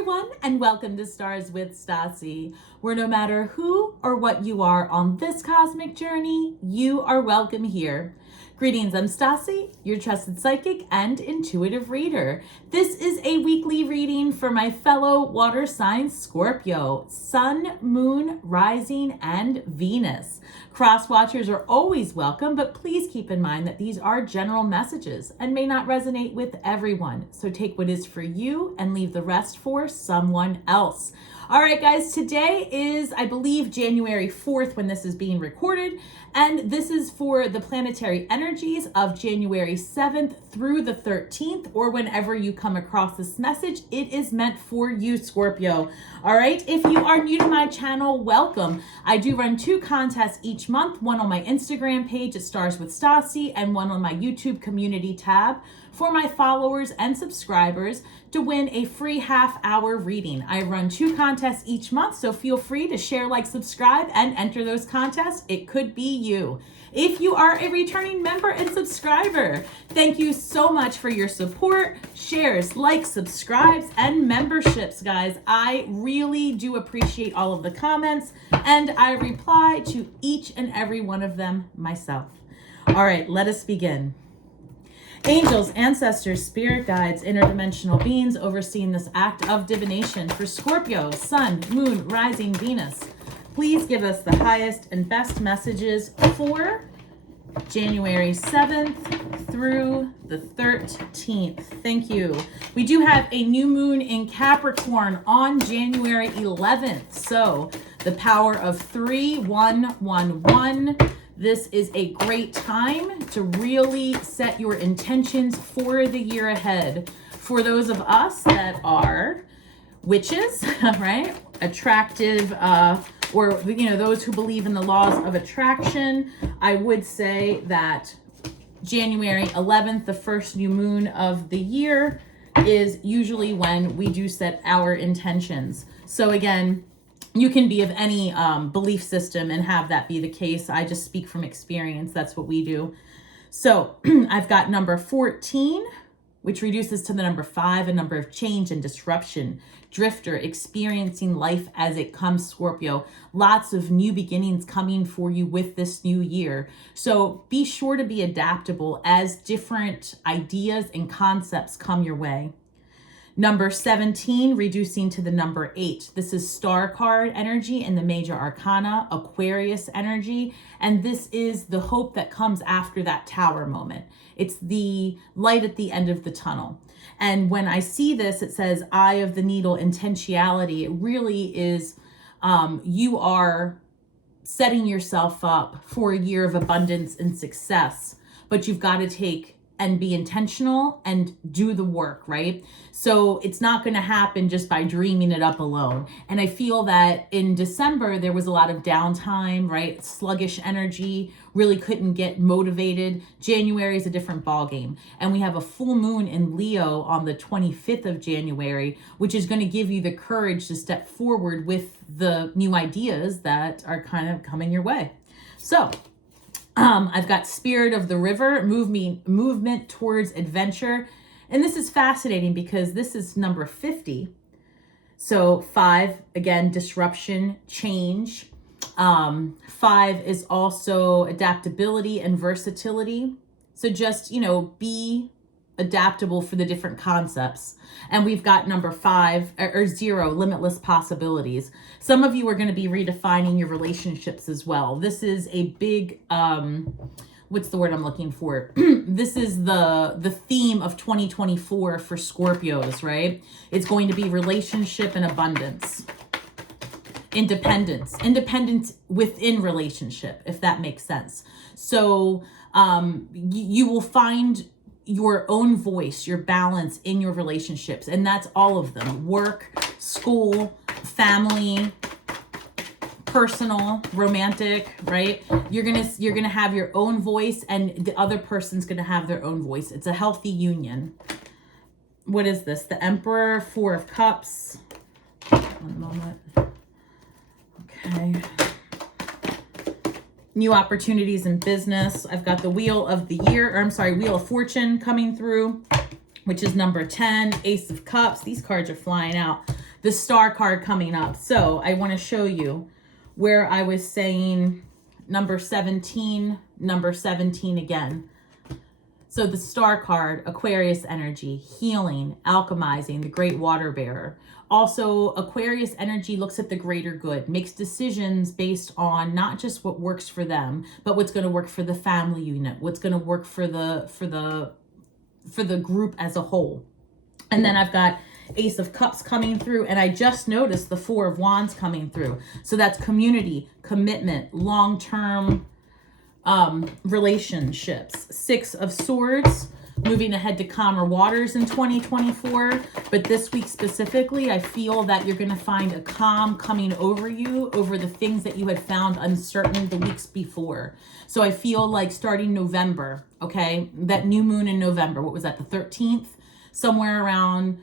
everyone, and welcome to Stars with Stasi, where no matter who or what you are on this cosmic journey, you are welcome here. Greetings, I'm Stasi, your trusted psychic and intuitive reader. This is a weekly reading for my fellow water signs Scorpio, Sun, Moon, Rising, and Venus. Cross watchers are always welcome, but please keep in mind that these are general messages and may not resonate with everyone. So take what is for you and leave the rest for someone else. All right, guys, today is, I believe, January 4th when this is being recorded, and this is for the planetary energies of January 7th through the 13th, or whenever you come across this message, it is meant for you, Scorpio. All right, if you are new to my channel, welcome. I do run 2 contests each month, one on my Instagram page at Stars with Stasi and one on my YouTube community tab for my followers and subscribers to win a free half-hour reading. I run 2 contests each month, so feel free to share, like, subscribe, and enter those contests. It could be you. If you are a returning member and subscriber, thank you so much for your support, shares, likes, subscribes, and memberships, guys. I really do appreciate all of the comments, and I reply to each and every one of them myself. All right, let us begin. Angels, ancestors, spirit guides, interdimensional beings overseeing this act of divination for Scorpio, Sun, Moon, Rising, Venus. Please give us the highest and best messages for January 7th through the 13th. Thank you. We do have a new moon in Capricorn on January 11th. So the power of 3-1-1-1. This is a great time to really set your intentions for the year ahead. For those of us that are witches, right? Attractive, or, you know, those who believe in the laws of attraction, I would say that January 11th, the first new moon of the year, is usually when we do set our intentions. So again, you can be of any belief system and have that be the case. I just speak from experience. That's what we do. So I've got number 14, which reduces to the number 5, a number of change and disruption. Drifter, experiencing life as it comes, Scorpio. Lots of new beginnings coming for you with this new year. So be sure to be adaptable as different ideas and concepts come your way. Number 17, reducing to the number 8. This is star card energy in the major arcana, Aquarius energy. And this is the hope that comes after that tower moment. It's the light at the end of the tunnel. And when I see this, it says eye of the needle, intentionality. It really is, you are setting yourself up for a year of abundance and success, but you've got to take and be intentional and do the work, right? So it's not going to happen just by dreaming it up alone. And I feel that in December, there was a lot of downtime, right? Sluggish energy, really couldn't get motivated. January is a different ballgame. And we have a full moon in Leo on the 25th of January, which is going to give you the courage to step forward with the new ideas that are kind of coming your way. So I've got Spirit of the River, movement towards adventure. And this is fascinating because this is number 50. So 5, again, disruption, change. 5 is also adaptability and versatility. So just, you know, be adaptable for the different concepts. And we've got number 5 or 0, limitless possibilities. Some of you are going to be redefining your relationships as well. This is a big, what's the word I'm looking for? This is the theme of 2024 for Scorpios, right? It's going to be relationship and abundance. Independence within relationship, if that makes sense. So you will find your own voice, your balance in your relationships. And that's all of them: work, school, family, personal, romantic, right? You're gonna have your own voice, and the other person's gonna have their own voice. It's a healthy union. What is this? The Emperor, 4 of Cups. One moment. Okay. New opportunities in business. I've got the Wheel of the Year, or I'm sorry, Wheel of Fortune coming through, which is number 10, Ace of Cups. These cards are flying out. the star card coming up. So I want to show you where I was saying number 17 again. So the star card, Aquarius energy, healing, alchemizing, the great water bearer. Also, Aquarius energy looks at the greater good, makes decisions based on not just what works for them, but what's going to work for the family unit, what's going to work for the group as a whole. And then I've got Ace of Cups coming through, and I just noticed the Four of Wands coming through. So that's community, commitment, long-term relationships. Six of Swords, moving ahead to calmer waters in 2024. But this week specifically, I feel that you're going to find a calm coming over you over the things that you had found uncertain the weeks before. So I feel like starting November, okay, that new moon in November, what was that, the 13th? Somewhere around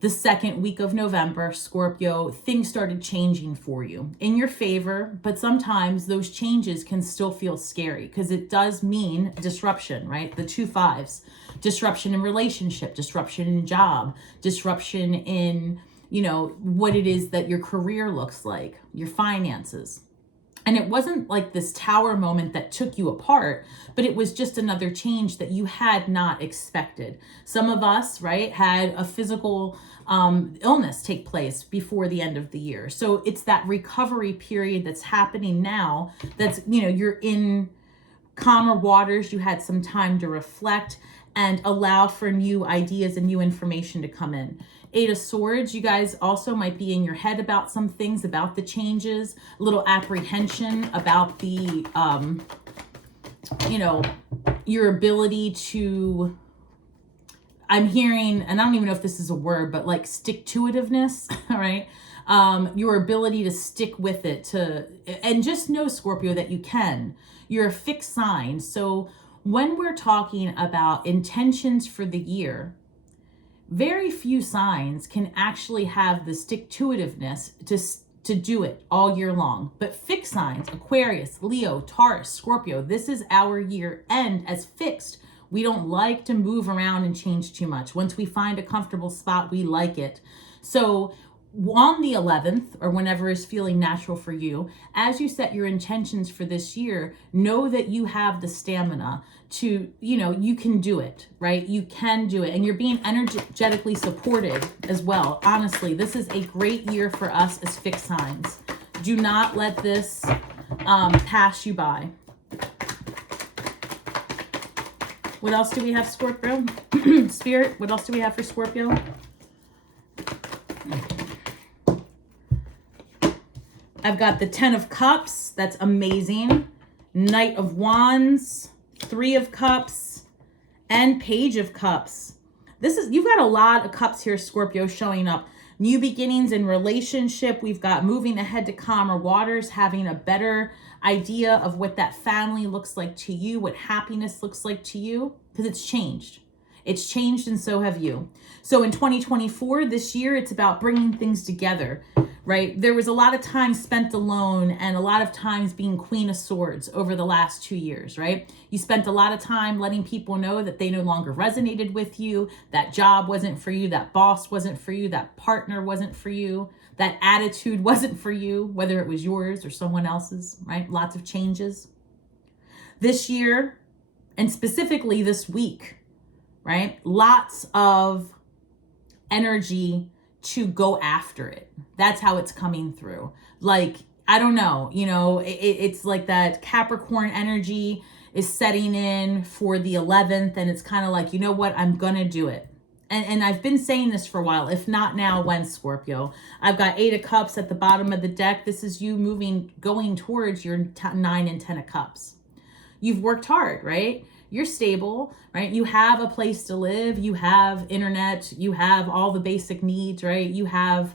the second week of November, Scorpio, things started changing for you in your favor, but sometimes those changes can still feel scary because it does mean disruption, right? The 2 5s, disruption in relationship, disruption in job, disruption in, you know, what it is that your career looks like, your finances. And it wasn't like this tower moment that took you apart, but it was just another change that you had not expected. Some of us, right, had a physical illness take place before the end of the year. So it's that recovery period that's happening now that's, you know, you're in calmer waters. You had some time to reflect and allow for new ideas and new information to come in. 8 of Swords, you guys also might be in your head about some things, about the changes, a little apprehension about the, you know, your ability to, I'm hearing, and I don't even know if this is a word, but like stick-to-itiveness, all right? Your ability to stick with it, and just know, Scorpio, that you can. You're a fixed sign. So when we're talking about intentions for the year, very few signs can actually have the stick-to-itiveness to do it all year long. But fixed signs, Aquarius, Leo, Taurus, Scorpio, this is our year end as fixed. We don't like to move around and change too much. Once we find a comfortable spot, we like it. So on the 11th, or whenever is feeling natural for you, as you set your intentions for this year, know that you have the stamina to, you know, you can do it, right? You can do it. And you're being energetically supported as well. Honestly, this is a great year for us as fixed signs. Do not let this pass you by. What else do we have, Scorpio? Spirit, what else do we have for Scorpio? I've got the 10 of Cups. That's amazing. Knight of Wands, 3 of Cups, and Page of Cups. You've got a lot of cups here, Scorpio, showing up. New beginnings in relationship. We've got moving ahead to calmer waters, having a better idea of what that family looks like to you, what happiness looks like to you, because it's changed. It's changed, and so have you. So in 2024, this year, it's about bringing things together, right? There was a lot of time spent alone and a lot of times being Queen of Swords over the last 2 years, right? You spent a lot of time letting people know that they no longer resonated with you, that job wasn't for you, that boss wasn't for you, that partner wasn't for you, that attitude wasn't for you, whether it was yours or someone else's, right? Lots of changes. This year, and specifically this week, right? Lots of energy to go after it. That's how it's coming through. Like, I don't know, you know, it's like that Capricorn energy is setting in for the 11th, and it's kind of like, you know what, I'm gonna do it. And I've been saying this for a while. If not now, when, Scorpio? I've got 8 of Cups at the bottom of the deck. This is you going towards your 9 and 10 of Cups. You've worked hard, right? You're stable, right? You have a place to live. You have internet. You have all the basic needs, right? You have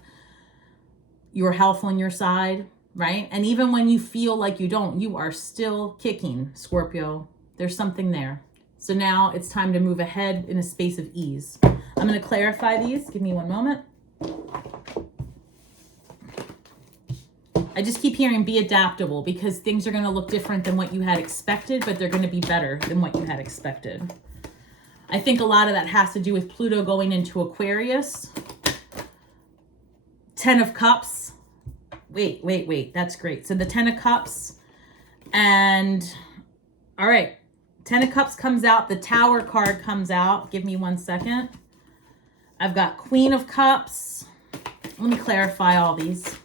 your health on your side, right? And even when you feel like you don't, you are still kicking, Scorpio. There's something there. So now it's time to move ahead in a space of ease. I'm going to clarify these. Give me one moment. I just keep hearing be adaptable, because things are going to look different than what you had expected, but they're going to be better than what you had expected. I think a lot of that has to do with Pluto going into Aquarius Ten of Cups. Wait. That's great. So the Ten of Cups and all right. Ten of Cups comes out. The Tower card comes out. Give me 1 second. I've got Queen of Cups. Let me clarify all these.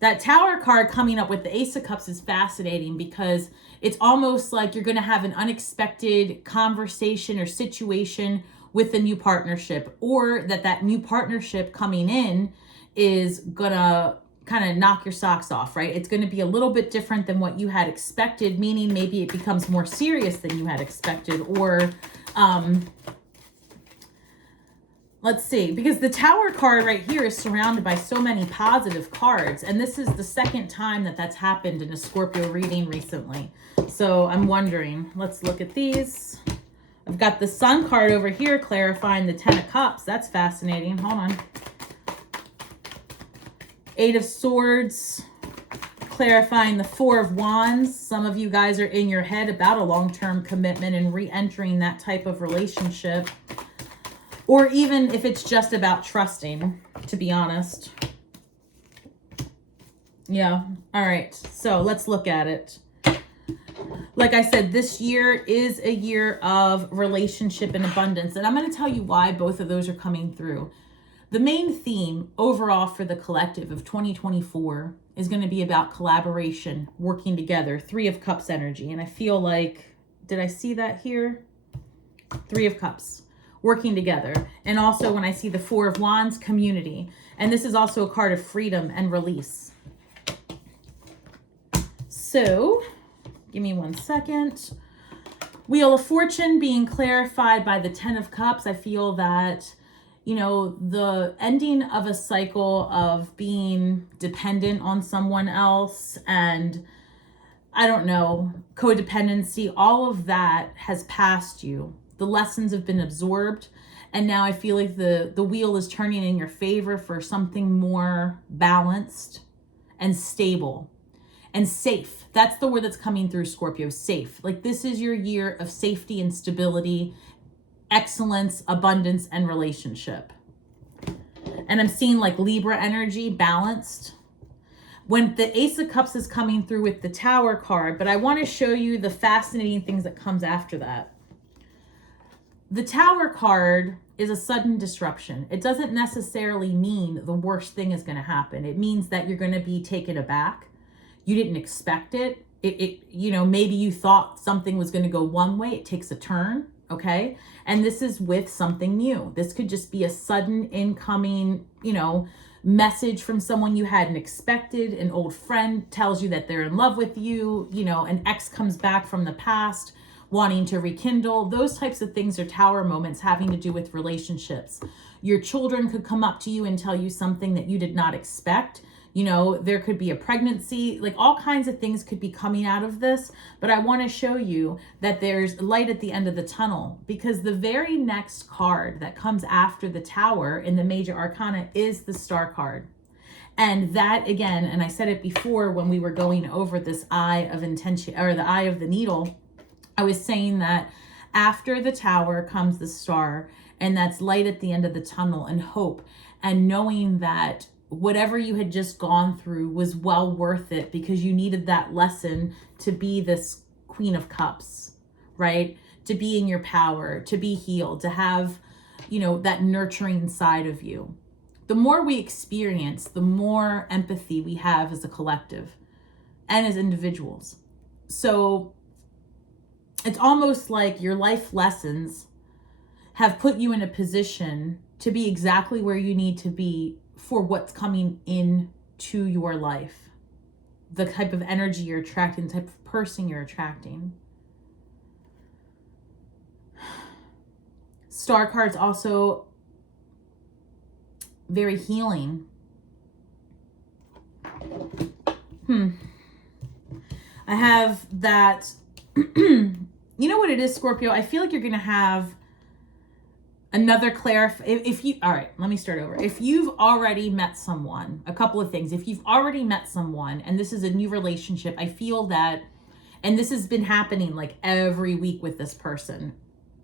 That Tower card coming up with the Ace of Cups is fascinating because it's almost like you're going to have an unexpected conversation or situation with a new partnership, or that new partnership coming in is going to kind of knock your socks off, right? It's going to be a little bit different than what you had expected, meaning maybe it becomes more serious than you had expected, or let's see, because the Tower card right here is surrounded by so many positive cards, and this is the second time that that's happened in a Scorpio reading recently. So I'm wondering, let's look at these. I've got the Sun card over here clarifying the Ten of Cups. That's fascinating. Hold on. Eight of Swords clarifying the Four of Wands. Some of you guys are in your head about a long-term commitment and re-entering that type of relationship. Or even if it's just about trusting, to be honest. Yeah. All right. So let's look at it. Like I said, this year is a year of relationship and abundance. And I'm going to tell you why both of those are coming through. The main theme overall for the collective of 2024 is going to be about collaboration, working together, Three of Cups energy. And I feel like, did I see that here? Three of Cups. Working together. And also when I see the Four of Wands, community. And this is also a card of freedom and release. So, give me 1 second. Wheel of Fortune being clarified by the Ten of Cups. I feel that, you know, the ending of a cycle of being dependent on someone else and, I don't know, codependency, all of that has passed you. The lessons have been absorbed, and now I feel like the wheel is turning in your favor for something more balanced and stable and safe. That's the word that's coming through, Scorpio, safe. Like this is your year of safety and stability, excellence, abundance, and relationship. And I'm seeing like Libra energy, balanced. When the Ace of Cups is coming through with the Tower card, but I want to show you the fascinating things that comes after that. The Tower card is a sudden disruption. It doesn't necessarily mean the worst thing is going to happen. It means that you're going to be taken aback. You didn't expect it. You know, maybe you thought something was going to go one way. It takes a turn, okay? And this is with something new. This could just be a sudden incoming, you know, message from someone you hadn't expected. An old friend tells you that they're in love with you. You know, an ex comes back from the past wanting to rekindle. Those types of things are Tower moments having to do with relationships. Your children could come up to you and tell you something that you did not expect. You know, there could be a pregnancy, like all kinds of things could be coming out of this. But I want to show you that there's light at the end of the tunnel, because the very next card that comes after the Tower in the major arcana is the Star card. And that again, and I said it before when we were going over this eye of intention, or the eye of the needle, I was saying that after the Tower comes the Star, and that's light at the end of the tunnel and hope, and knowing that whatever you had just gone through was well worth it because you needed that lesson to be this Queen of Cups, right? To be in your power, to be healed, to have, you know, that nurturing side of you. The more we experience, the more empathy we have as a collective and as individuals. So it's almost like your life lessons have put you in a position to be exactly where you need to be for what's coming into your life. The type of energy you're attracting, the type of person you're attracting. Star card's also very healing. I have that, you know what it is, Scorpio? I feel like you're going to have another all right, let me start over. If you've already met someone, a couple of things. If you've already met someone and this is a new relationship, I feel that, and this has been happening like every week with this person,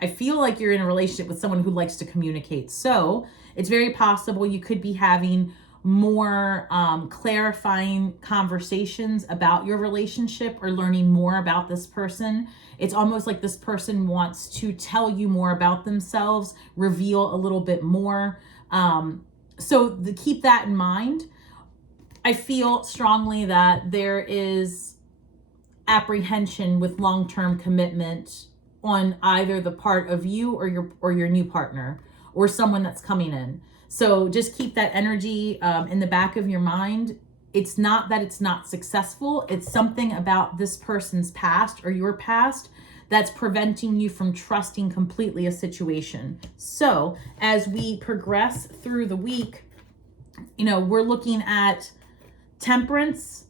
I feel like you're in a relationship with someone who likes to communicate. So it's very possible you could be having more clarifying conversations about your relationship or learning more about this person. It's almost like this person wants to tell you more about themselves, reveal a little bit more. So keep that in mind. I feel strongly that there is apprehension with long-term commitment on either the part of you or your new partner or someone that's coming in. So just keep that energy in the back of your mind. It's not that it's not successful. It's something about this person's past or your past that's preventing you from trusting completely a situation. So as we progress through the week, we're looking at Temperance.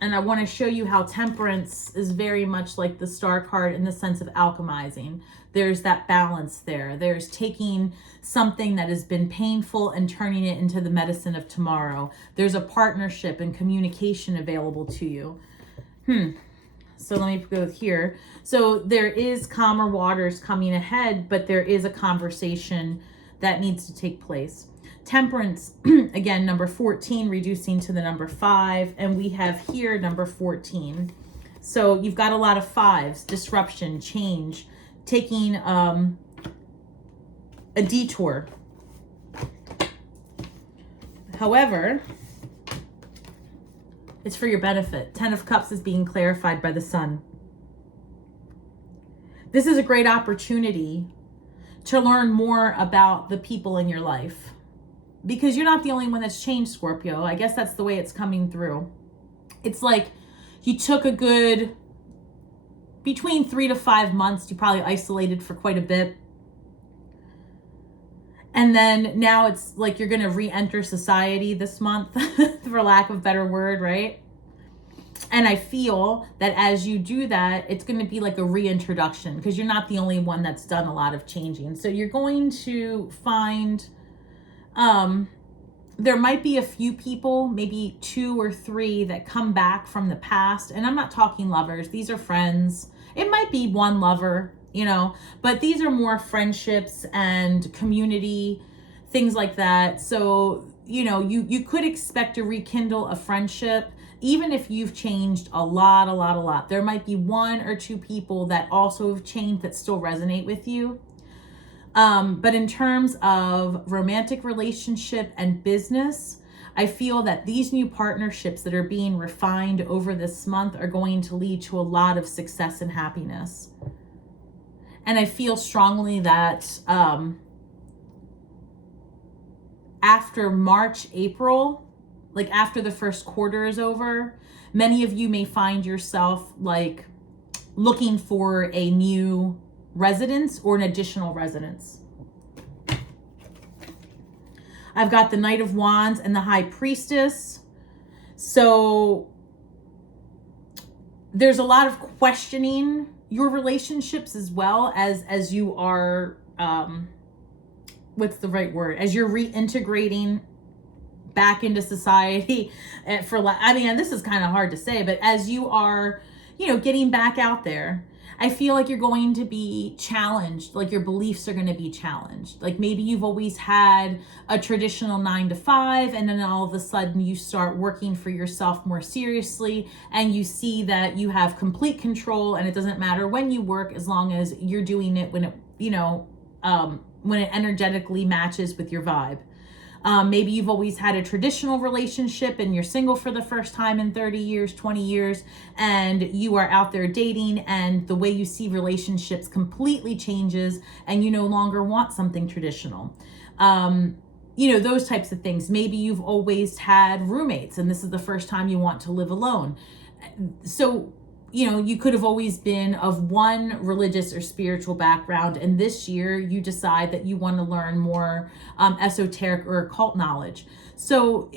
And I want to show you how Temperance is very much like the Star card in the sense of alchemizing. There's that balance there. There's taking something that has been painful and turning it into the medicine of tomorrow. There's a partnership and communication available to you. So let me go here. So there is calmer waters coming ahead, but there is a conversation that needs to take place. Temperance, again, number 14, reducing to the number 5. And we have here number 14. So you've got a lot of 5s, disruption, change, taking a detour. However, it's for your benefit. 10 of Cups is being clarified by the Sun. This is a great opportunity to learn more about the people in your life. Because you're not the only one that's changed, Scorpio. I guess that's the way it's coming through. It's like you took a good, between 3 to 5 months, you probably isolated for quite a bit. And then now it's like you're going to re-enter society this month, for lack of a better word, right? And I feel that as you do that, it's going to be like a reintroduction because you're not the only one that's done a lot of changing. So you're going to find... there might be a few people, maybe 2 or 3 that come back from the past. And I'm not talking lovers. These are friends. It might be one lover, but these are more friendships and community, things like that. So, you could expect to rekindle a friendship, even if you've changed a lot. There might be 1 or 2 people that also have changed that still resonate with you. But in terms of romantic relationship and business, I feel that these new partnerships that are being refined over this month are going to lead to a lot of success and happiness. And I feel strongly that after March, April, like after the first quarter is over, many of you may find yourself like looking for a new residence or an additional residence. I've got the Knight of Wands and the High Priestess. So there's a lot of questioning your relationships as well as you are, what's the right word? As you're reintegrating back into society and this is kind of hard to say, but as you are, getting back out there, I feel like you're going to be challenged, like your beliefs are going to be challenged. Like maybe you've always had a traditional 9 to 5, and then all of a sudden you start working for yourself more seriously, and you see that you have complete control, and it doesn't matter when you work as long as you're doing it when it energetically matches with your vibe. Maybe you've always had a traditional relationship and you're single for the first time in 30 years, 20 years, and you are out there dating, and the way you see relationships completely changes and you no longer want something traditional. Those types of things. Maybe you've always had roommates and this is the first time you want to live alone. So you could have always been of one religious or spiritual background, and this year you decide that you want to learn more esoteric or occult knowledge. So,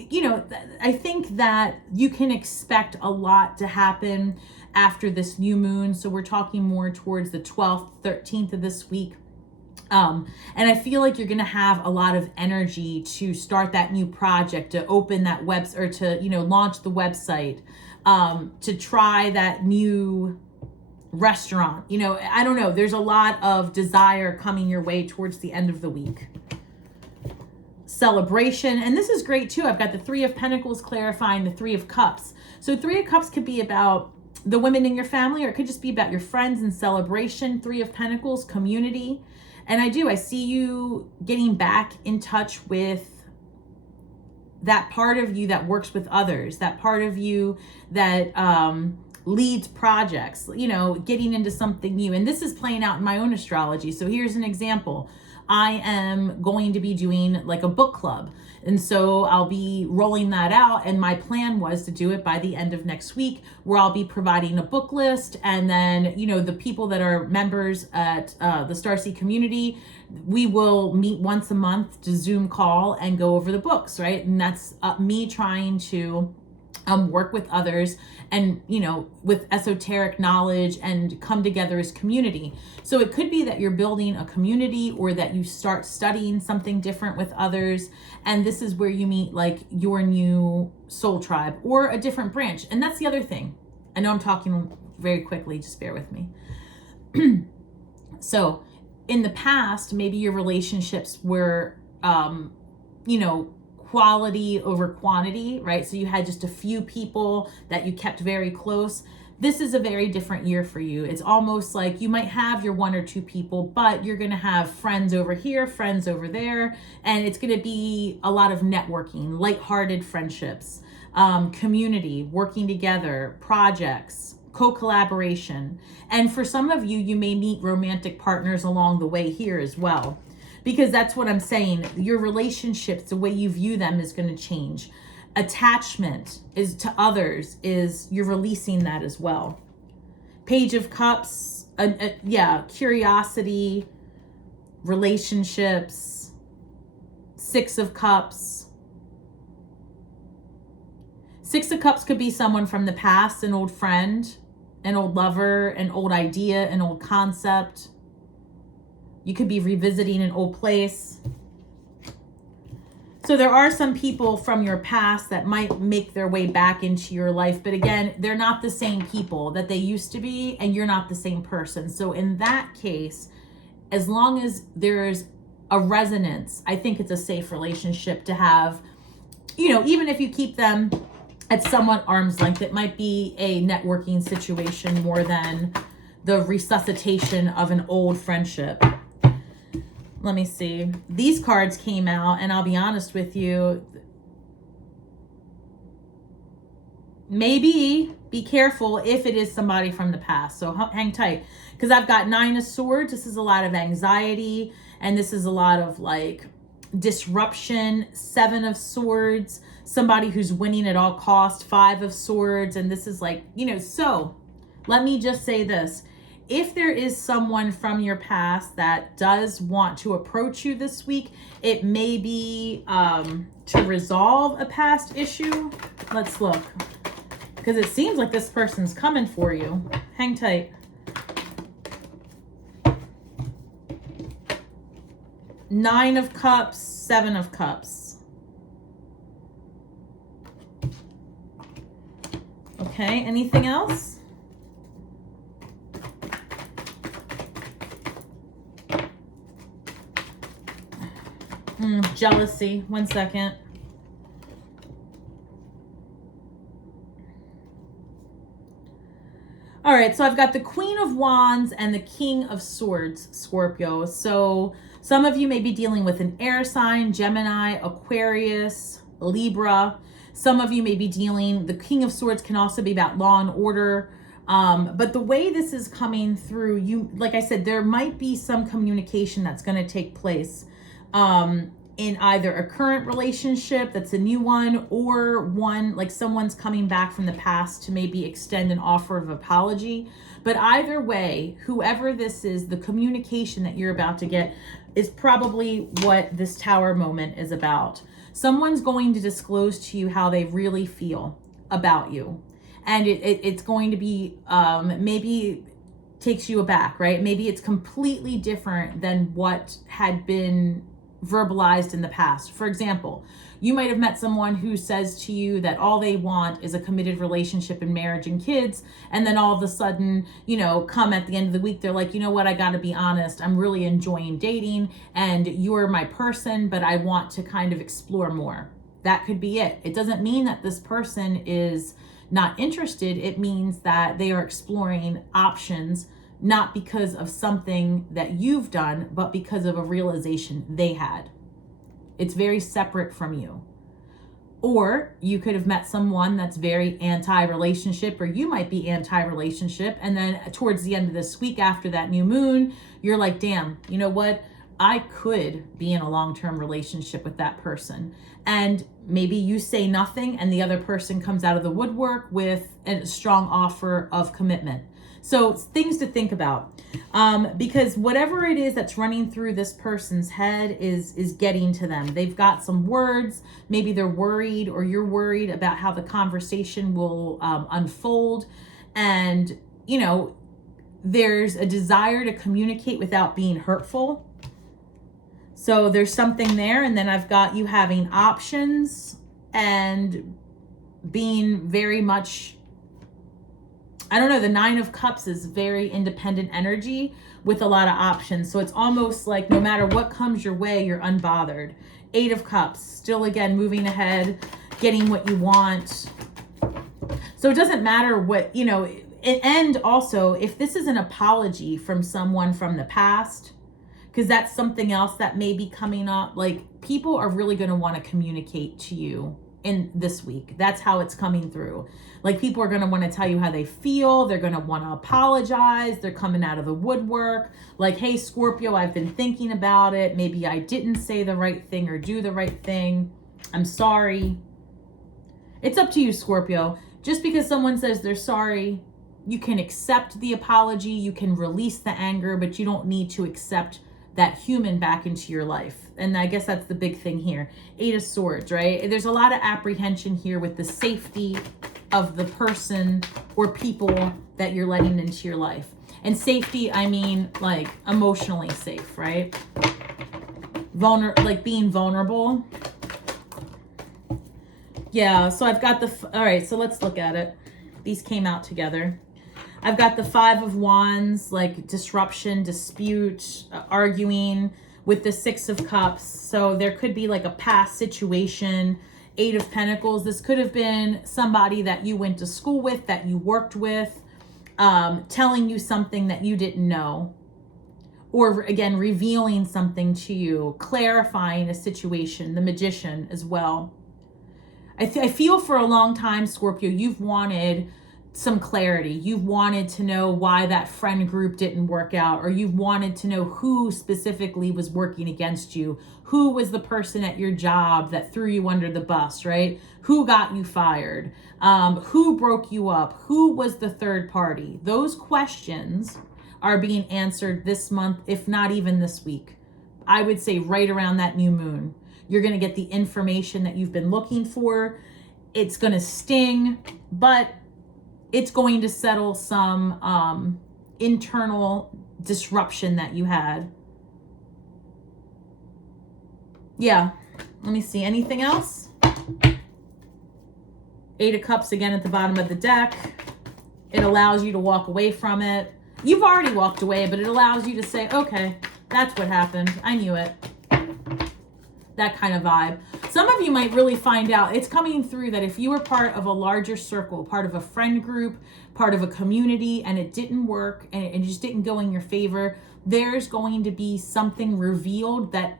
I think that you can expect a lot to happen after this new moon. So we're talking more towards the 12th, 13th of this week. And I feel like you're going to have a lot of energy to start that new project, to open that website, or to, launch the website, to try that new restaurant. You know, I don't know. There's a lot of desire coming your way towards the end of the week. Celebration. And this is great too. I've got the Three of Pentacles clarifying the Three of Cups. So Three of Cups could be about the women in your family, or it could just be about your friends and celebration. Three of Pentacles, community. And I see you getting back in touch with that part of you that works with others, that part of you that leads projects, you know, getting into something new. And this is playing out in my own astrology. So here's an example. I am going to be doing like a book club. And so I'll be rolling that out. And my plan was to do it by the end of next week, where I'll be providing a book list. And then, you know, the people that are members at the Stasi community, we will meet once a month to Zoom call and go over the books, right? And that's me trying to work with others and, you know, with esoteric knowledge and come together as community. So it could be that you're building a community, or that you start studying something different with others. And this is where you meet like your new soul tribe or a different branch. And that's the other thing. I know I'm talking very quickly, just bear with me. So in the past, maybe your relationships were, you know, quality over quantity, right? So you had just a few people that you kept very close. This is a very different year for you. It's almost like you might have your one or two people, but you're going to have friends over here, friends over there, and it's going to be a lot of networking, lighthearted friendships, community, working together, projects, co-collaboration. And for some of you, you may meet romantic partners along the way here as well. Because that's what I'm saying. Your relationships, the way you view them is going to change. Attachment is to others, is you're releasing that as well. Page of Cups, curiosity, relationships, Six of Cups. Six of Cups could be someone from the past, an old friend, an old lover, an old idea, an old concept. You could be revisiting an old place. So there are some people from your past that might make their way back into your life. But again, they're not the same people that they used to be, and you're not the same person. So in that case, as long as there's a resonance, I think it's a safe relationship to have. You know, even if you keep them at somewhat arm's length, it might be a networking situation more than the resuscitation of an old friendship. Let me see. These cards came out, and I'll be honest with you. Maybe be careful if it is somebody from the past. So hang tight, because I've got Nine of Swords. This is a lot of anxiety, and this is a lot of like disruption. Seven of Swords, somebody who's winning at all cost. Five of Swords, and this is like, you know, so let me just say this. If there is someone from your past that does want to approach you this week, it may be to resolve a past issue. Let's look, because it seems like this person's coming for you. Hang tight. Nine of Cups, Seven of Cups. Okay, anything else? Jealousy. One second. All right, so I've got the Queen of Wands and the King of Swords, Scorpio. So some of you may be dealing with an air sign, Gemini, Aquarius, Libra. Some of you may be dealing, the King of Swords can also be about law and order. But the way this is coming through, you, like I said, there might be some communication that's going to take place in either a current relationship that's a new one, or one like someone's coming back from the past to maybe extend an offer of apology. But either way, whoever this is, the communication that you're about to get is probably what this Tower moment is about. Someone's going to disclose to you how they really feel about you. And it's going to be maybe takes you aback, right? Maybe it's completely different than what had been verbalized in the past. For example, you might have met someone who says to you that all they want is a committed relationship and marriage and kids. And then all of a sudden, you know, come at the end of the week, they're like, you know what, I got to be honest. I'm really enjoying dating and you're my person, but I want to kind of explore more. That could be it. It doesn't mean that this person is not interested. It means that they are exploring options, not because of something that you've done, but because of a realization they had. It's very separate from you. Or you could have met someone that's very anti-relationship, or you might be anti-relationship. And then towards the end of this week after that new moon, you're like, damn, you know what? I could be in a long-term relationship with that person. And maybe you say nothing and the other person comes out of the woodwork with a strong offer of commitment. So things to think about, because whatever it is that's running through this person's head is getting to them. They've got some words. Maybe they're worried, or you're worried about how the conversation will unfold. And, you know, there's a desire to communicate without being hurtful. So there's something there. And then I've got you having options and being very much, I don't know, the 9 of Cups is very independent energy with a lot of options. So it's almost like no matter what comes your way, you're unbothered. 8 of Cups, still again, moving ahead, getting what you want. So it doesn't matter what, you know, and also if this is an apology from someone from the past, because that's something else that may be coming up, like people are really going to want to communicate to you in this week. That's how it's coming through. Like people are going to want to tell you how they feel. They're going to want to apologize. They're coming out of the woodwork. Like, hey, Scorpio, I've been thinking about it. Maybe I didn't say the right thing or do the right thing. I'm sorry. It's up to you, Scorpio. Just because someone says they're sorry, you can accept the apology. You can release the anger, but you don't need to accept that human back into your life. And I guess that's the big thing here. 8 of Swords, right? There's a lot of apprehension here with the safety of the person or people that you're letting into your life. And safety, I mean like emotionally safe, right? Like being vulnerable. Yeah, so I've got all right, so let's look at it. These came out together. I've got the 5 of Wands, like disruption, dispute, arguing, with the 6 of Cups. So there could be like a past situation. 8 of Pentacles. This could have been somebody that you went to school with, that you worked with, telling you something that you didn't know. Or again, revealing something to you, clarifying a situation. The Magician as well. I feel for a long time, Scorpio, you've wanted some clarity. You've wanted to know why that friend group didn't work out, or you've wanted to know who specifically was working against you. Who was the person at your job that threw you under the bus, right? Who got you fired? Who broke you up? Who was the third party? Those questions are being answered this month, if not even this week. I would say right around that new moon. You're going to get the information that you've been looking for. It's going to sting, but it's going to settle some internal disruption that you had. Yeah. Let me see. Anything else? 8 of Cups again at the bottom of the deck. It allows you to walk away from it. You've already walked away, but it allows you to say, okay, that's what happened. I knew it. That kind of vibe. Some of you might really find out, it's coming through that if you were part of a larger circle, part of a friend group, part of a community, and it didn't work and it just didn't go in your favor, there's going to be something revealed that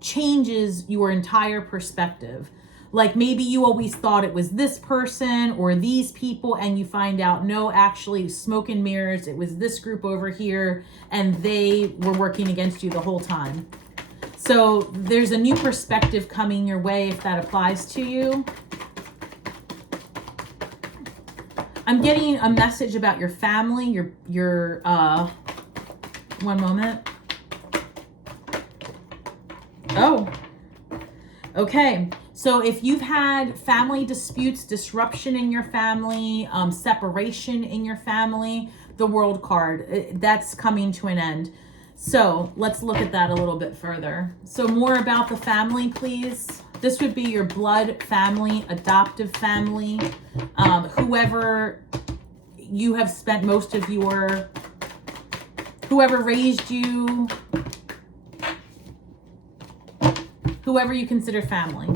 changes your entire perspective. Like maybe you always thought it was this person or these people, and you find out, no, actually smoke and mirrors, it was this group over here, and they were working against you the whole time. So there's a new perspective coming your way if that applies to you. I'm getting a message about your family, your one moment. Oh, okay. So if you've had family disputes, disruption in your family, separation in your family, the World card, that's coming to an end. So let's look at that a little bit further. So more about the family, please. This would be your blood family, adoptive family, whoever you have spent most of your, whoever raised you, whoever you consider family.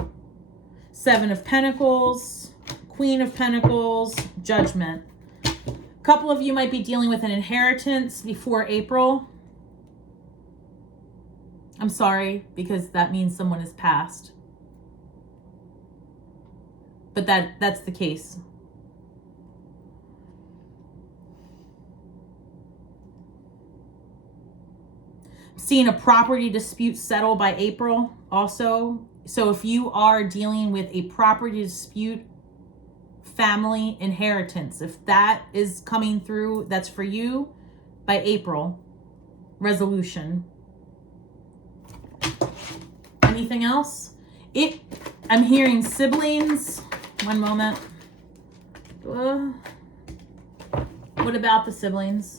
Seven of Pentacles, Queen of Pentacles, Judgment. A couple of you might be dealing with an inheritance before April. I'm sorry, because that means someone is passed. But that's the case. Seeing a property dispute settle by April also. So if you are dealing with a property dispute, family inheritance, if that is coming through, that's for you by April. Resolution. Anything else? I'm hearing siblings. One moment. What about the siblings?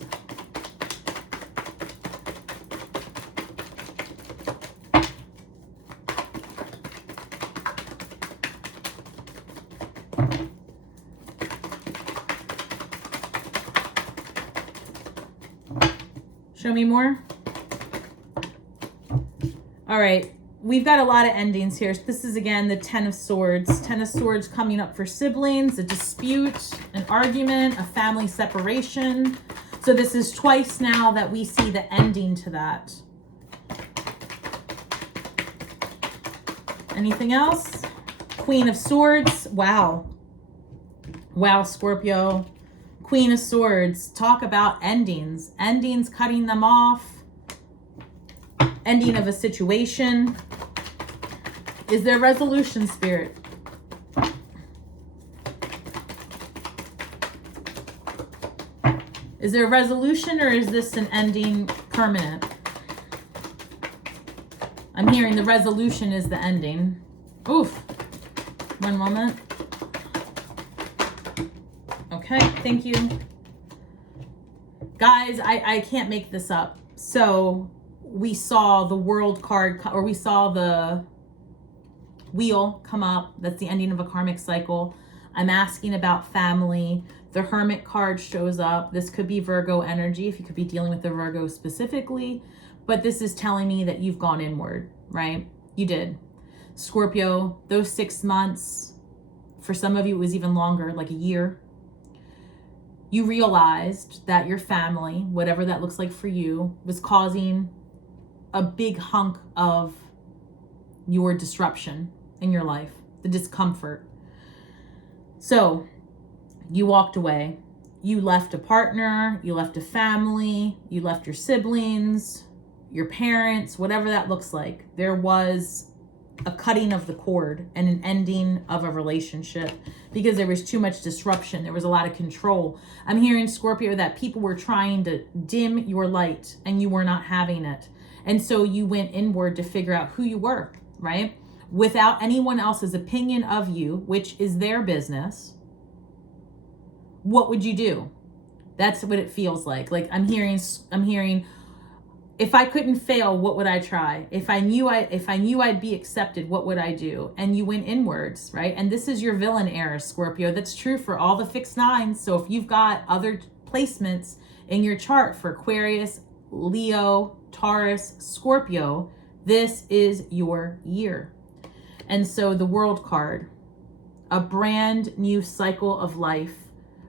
Show me more. All right. We've got a lot of endings here. This is, again, the Ten of Swords. Ten of Swords coming up for siblings, a dispute, an argument, a family separation. So this is twice now that we see the ending to that. Anything else? Queen of Swords. Wow. Wow, Scorpio. Queen of Swords. Talk about endings. Endings, cutting them off. Ending of a situation. Is there resolution, Spirit? Is there a resolution, or is this an ending permanent? I'm hearing the resolution is the ending. Oof. One moment. Okay, thank you. Guys, I can't make this up. So we saw the World card, or we saw the Wheel come up. That's the ending of a karmic cycle. I'm asking about family. The Hermit card shows up. This could be Virgo energy, if you could be dealing with the Virgo specifically. But this is telling me that you've gone inward, right? You did. Scorpio, those 6 months, for some of you it was even longer, like a year. You realized that your family, whatever that looks like for you, was causing a big hunk of your disruption in your life, the discomfort. So you walked away. You left a partner, you left a family, you left your siblings, your parents, whatever that looks like. There was a cutting of the cord and an ending of a relationship because there was too much disruption. There was a lot of control. I'm hearing, Scorpio, that people were trying to dim your light and you were not having it. And so you went inward to figure out who you were, right? Without anyone else's opinion of you, which is their business. What would you do? That's what it feels like. Like I'm hearing, if I couldn't fail, what would I try? If I knew I'd be accepted, what would I do? And you went inwards, right? And this is your villain era, Scorpio. That's true for all the fixed nines. So if you've got other placements in your chart for Aquarius, Leo, Taurus, Scorpio, this is your year. And so the World card, a brand new cycle of life.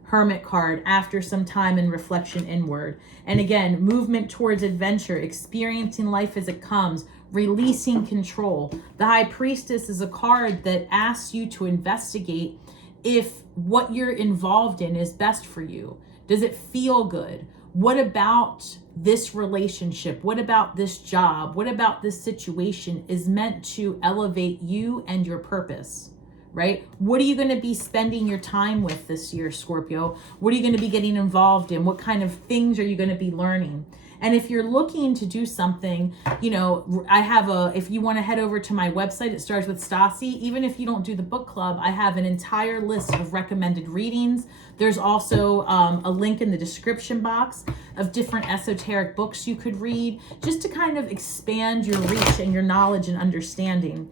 Hermit card, after some time and reflection inward. And again, movement towards adventure, experiencing life as it comes, releasing control. The High Priestess is a card that asks you to investigate if what you're involved in is best for you. Does it feel good? What about this relationship? What about this job? What about this situation is meant to elevate you and your purpose? Right? What are you going to be spending your time with this year, Scorpio? What are you going to be getting involved in? What kind of things are you going to be learning? And if you're looking to do something, you know, I have if you want to head over to my website, it starts with Stasi. Even if you don't do the book club, I have an entire list of recommended readings. There's also a link in the description box of different esoteric books you could read, just to kind of expand your reach and your knowledge and understanding.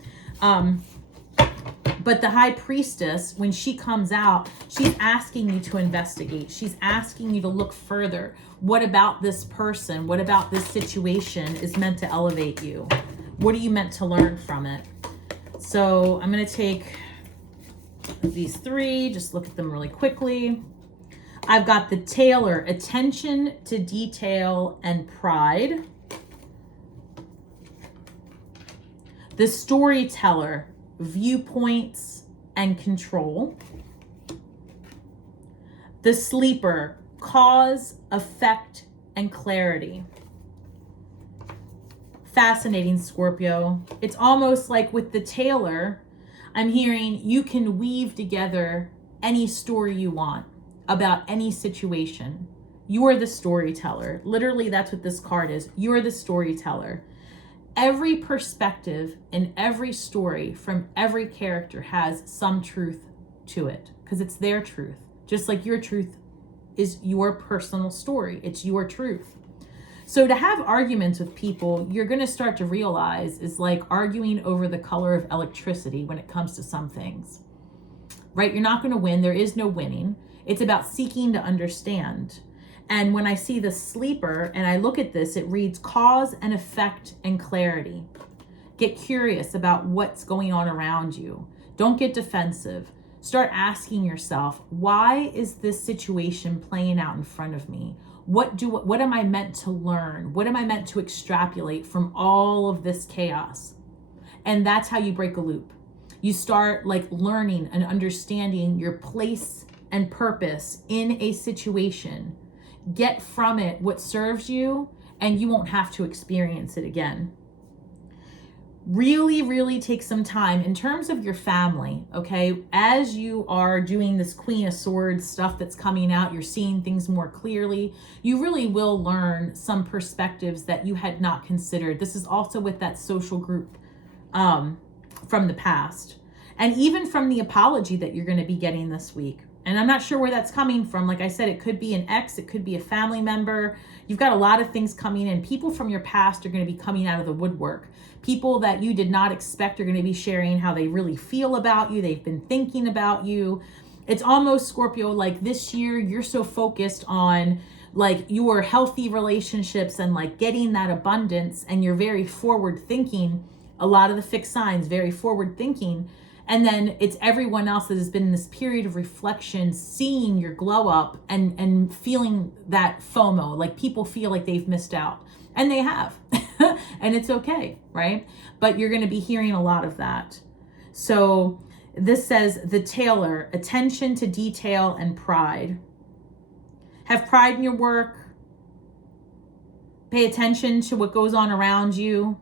But the high priestess, when she comes out, she's asking you to investigate. She's asking you to look further. What about this person? What about this situation is meant to elevate you? What are you meant to learn from it? So I'm going to take these three, just look at them really quickly. I've got the tailor, attention to detail and pride. The storyteller, viewpoints and control. The sleeper, cause, effect, and clarity. Fascinating, Scorpio. It's almost like with the tailor, I'm hearing you can weave together any story you want about any situation. You're the storyteller. Literally, that's what this card is. You're the storyteller. Every perspective in every story from every character has some truth to it, because it's their truth. Just like your truth is your personal story. It's your truth. So to have arguments with people, you're going to start to realize is like arguing over the color of electricity when it comes to some things, right? You're not going to win. There is no winning. It's about seeking to understand. And when I see the sleeper and I look at this, it reads cause and effect and clarity. Get curious about what's going on around you. Don't get defensive. Start asking yourself, why is this situation playing out in front of me? What am I meant to learn? What am I meant to extrapolate from all of this chaos? And that's how you break a loop. You start like learning and understanding your place and purpose in a situation. Get from it what serves you, and you won't have to experience it again. Really, really take some time in terms of your family, okay? As you are doing this Queen of Swords stuff that's coming out, you're seeing things more clearly. You really will learn some perspectives that you had not considered. This is also with that social group from the past, and even from the apology that you're going to be getting this week. And I'm not sure where that's coming from. Like I said, it could be an ex, it could be a family member. You've got a lot of things coming in. People from your past are going to be coming out of the woodwork. People that you did not expect are going to be sharing how they really feel about you. They've been thinking about you. It's almost, Scorpio, like this year, you're so focused on like your healthy relationships and like getting that abundance, and you're very forward thinking. A lot of the fixed signs, very forward thinking. And then it's everyone else that has been in this period of reflection, seeing your glow up and feeling that FOMO, like people feel like they've missed out, and they have, and it's okay, right? But you're going to be hearing a lot of that. So this says the tailor, attention to detail and pride. Have pride in your work. Pay attention to what goes on around you.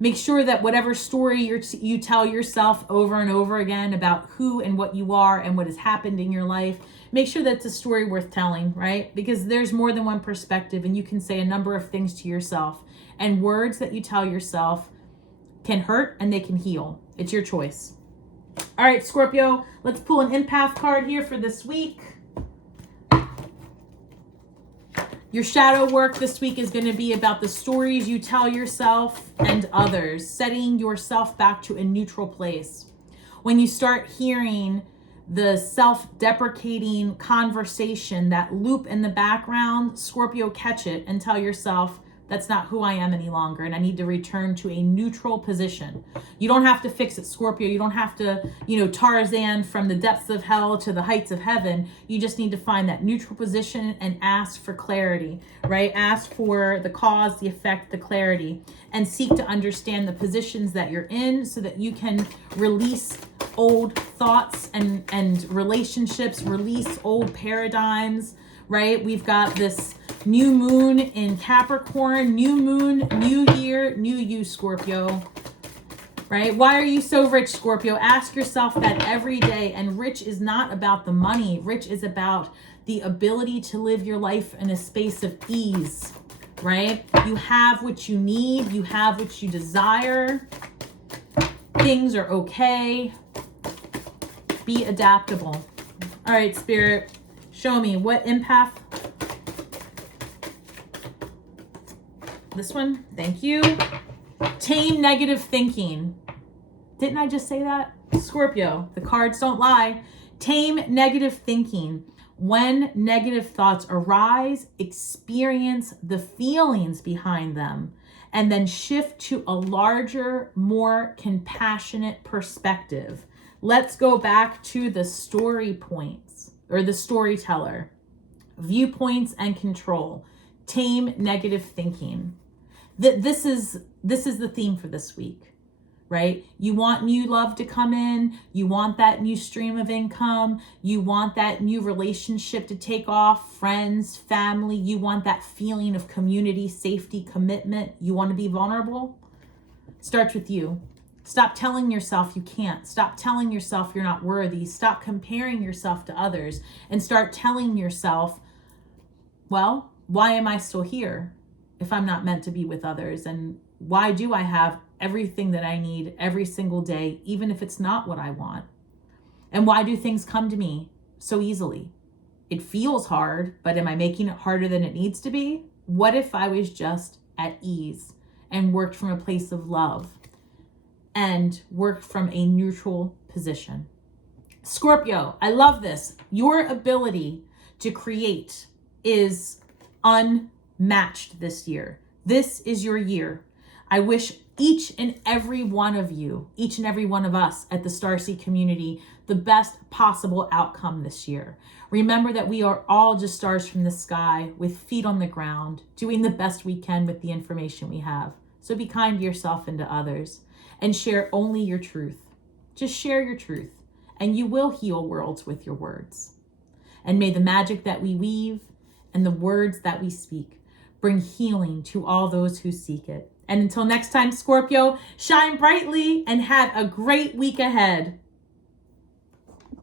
Make sure that whatever story you tell yourself over and over again about who and what you are and what has happened in your life, make sure that's a story worth telling, right? Because there's more than one perspective, and you can say a number of things to yourself. And words that you tell yourself can hurt and they can heal. It's your choice. All right, Scorpio, let's pull an empath card here for this week. Your shadow work this week is going to be about the stories you tell yourself and others, setting yourself back to a neutral place. When you start hearing the self-deprecating conversation, that loop in the background, Scorpio, catch it and tell yourself, that's not who I am any longer, and I need to return to a neutral position. You don't have to fix it, Scorpio. You don't have to, Tarzan from the depths of hell to the heights of heaven. You just need to find that neutral position and ask for clarity, right? Ask for the cause, the effect, the clarity, and seek to understand the positions that you're in so that you can release old thoughts and relationships, release old paradigms, right? We've got this new moon in Capricorn, new moon, new year, new you, Scorpio, right? Why are you so rich, Scorpio? Ask yourself that every day. And rich is not about the money. Rich is about the ability to live your life in a space of ease, right? You have what you need. You have what you desire. Things are okay. Be adaptable. All right, Spirit, show me what empath. This one, thank you. Tame negative thinking. Didn't I just say that? Scorpio, the cards don't lie. Tame negative thinking. When negative thoughts arise, experience the feelings behind them and then shift to a larger, more compassionate perspective. Let's go back to the story points or the storyteller. Viewpoints and control. Tame negative thinking. This is the theme for this week, right? You want new love to come in. You want that new stream of income. You want that new relationship to take off, friends, family. You want that feeling of community, safety, commitment. You want to be vulnerable? Starts with you. Stop telling yourself you can't. Stop telling yourself you're not worthy. Stop comparing yourself to others and start telling yourself, well, why am I still here if I'm not meant to be with others? And why do I have everything that I need every single day, even if it's not what I want? And why do things come to me so easily? It feels hard, but am I making it harder than it needs to be? What if I was just at ease and worked from a place of love and worked from a neutral position? Scorpio, I love this. Your ability to create is unmatched this year. This is your year. I wish each and every one of you, each and every one of us at the Starseed community, the best possible outcome this year. Remember that we are all just stars from the sky with feet on the ground, doing the best we can with the information we have. So be kind to yourself and to others and share only your truth. Just share your truth and you will heal worlds with your words. And may the magic that we weave and the words that we speak bring healing to all those who seek it. And until next time, Scorpio, shine brightly and have a great week ahead.